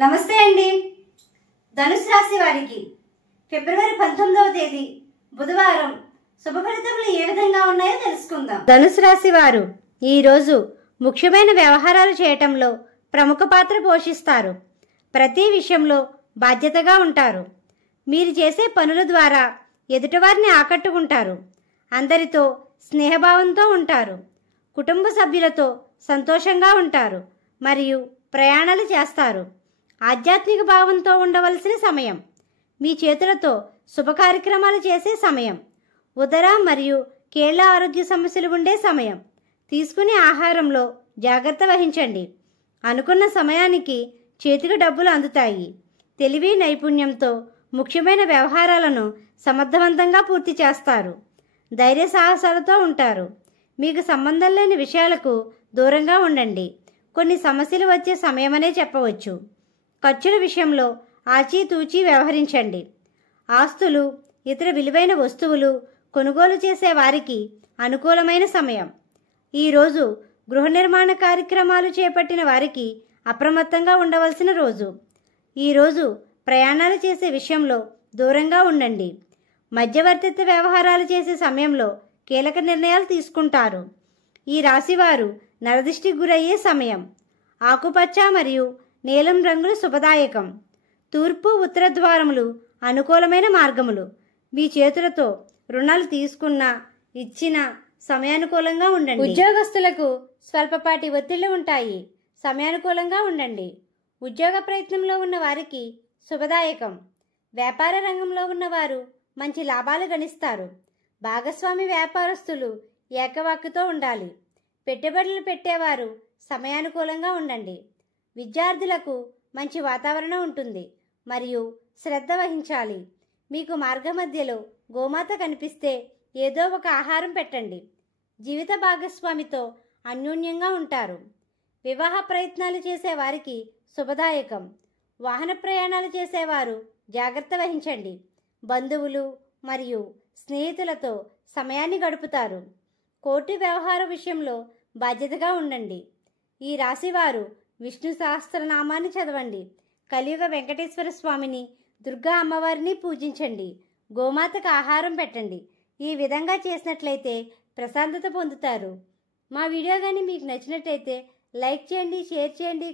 నమస్తే అండి. ధనుసు రాశి వారికి ఫిబ్రవరి 19వ తేదీ బుధవారం శుభ ఫలితములు ఏ విధంగా ఉన్నాయో తెలుసుకుందాం. ధనుసు రాశి వారు ఈరోజు ముఖ్యమైన వ్యవహారాలు చేయటంలో ప్రముఖ పాత్ర పోషిస్తారు. ప్రతి విషయంలో బాధ్యతగా ఉంటారు. మీరు చేసే పనుల ద్వారా ఎదుటివారిని ఆకట్టుకుంటారు. అందరితో స్నేహభావంతో ఉంటారు. కుటుంబ సభ్యులతో సంతోషంగా ఉంటారు మరియు ప్రయాణాలు చేస్తారు. ఆధ్యాత్మిక భావంతో ఉండవలసిన సమయం. మీ చేతులతో శుభ కార్యక్రమాలు చేసే సమయం. ఉదర మరియు కీళ్ల ఆరోగ్య సమస్యలు ఉండే సమయం. తీసుకునే ఆహారంలో జాగ్రత్త వహించండి. అనుకున్న సమయానికి చేతికి డబ్బులు అందుతాయి. తెలివి నైపుణ్యంతో ముఖ్యమైన వ్యవహారాలను సమర్థవంతంగా పూర్తి చేస్తారు. ధైర్య సాహసాలతో ఉంటారు. మీకు సంబంధం లేని విషయాలకు దూరంగా ఉండండి. కొన్ని సమస్యలు వచ్చే సమయమనే చెప్పవచ్చు. ఖర్చుల విషయంలో ఆచితూచి వ్యవహరించండి. ఆస్తులు, ఇతర విలువైన వస్తువులు కొనుగోలు చేసే వారికి అనుకూలమైన సమయం. ఈరోజు గృహ నిర్మాణ కార్యక్రమాలు చేపట్టిన వారికి అప్రమత్తంగా ఉండవలసిన రోజు. ఈరోజు ప్రయాణాలు చేసే విషయంలో దూరంగా ఉండండి. మధ్యవర్తిత్వ వ్యవహారాలు చేసే సమయంలో కీలక నిర్ణయాలు తీసుకుంటారు. ఈ రాశివారు నరదృష్టికి గురయ్యే సమయం. ఆకుపచ్చ మరియు నీలం రంగులు శుభదాయకం. తూర్పు ఉత్తర ద్వారములు అనుకూలమైన మార్గములు. మీ చేతులతో రుణాలు తీసుకున్నా ఇచ్చిన సమయానుకూలంగా ఉండండి. ఉద్యోగస్తులకు స్వల్పపాటి ఒత్తిళ్లు ఉంటాయి. సమయానుకూలంగా ఉండండి. ఉద్యోగ ప్రయత్నంలో ఉన్న వారికి శుభదాయకం. వ్యాపార రంగంలో ఉన్నవారు మంచి లాభాలు గణిస్తారు. భాగస్వామి వ్యాపారస్తులు ఏకవాక్కుతో ఉండాలి. పెట్టుబడులు పెట్టేవారు సమయానుకూలంగా ఉండండి. విద్యార్థులకు మంచి వాతావరణం ఉంటుంది మరియు శ్రద్ధ వహించాలి. మీకు మార్గ మధ్యలో గోమాత కనిపిస్తే ఏదో ఒక ఆహారం పెట్టండి. జీవిత భాగస్వామితో అన్యోన్యంగా ఉంటారు. వివాహ ప్రయత్నాలు చేసేవారికి శుభదాయకం. వాహన ప్రయాణాలు చేసేవారు జాగ్రత్త వహించండి. బంధువులు మరియు స్నేహితులతో సమయాన్ని గడుపుతారు. కోర్టు వ్యవహార విషయంలో బాధ్యతగా ఉండండి. ఈ రాశివారు విష్ణు సహస్రనామాన్ని చదవండి. కలియుగ వెంకటేశ్వర స్వామిని, దుర్గా అమ్మవారిని పూజించండి. గోమాతకు ఆహారం పెట్టండి. ఈ విధంగా చేసినట్లయితే ప్రశాంతత పొందుతారు. మా వీడియో కానీ మీకు నచ్చినట్లయితే లైక్ చేయండి, షేర్ చేయండి.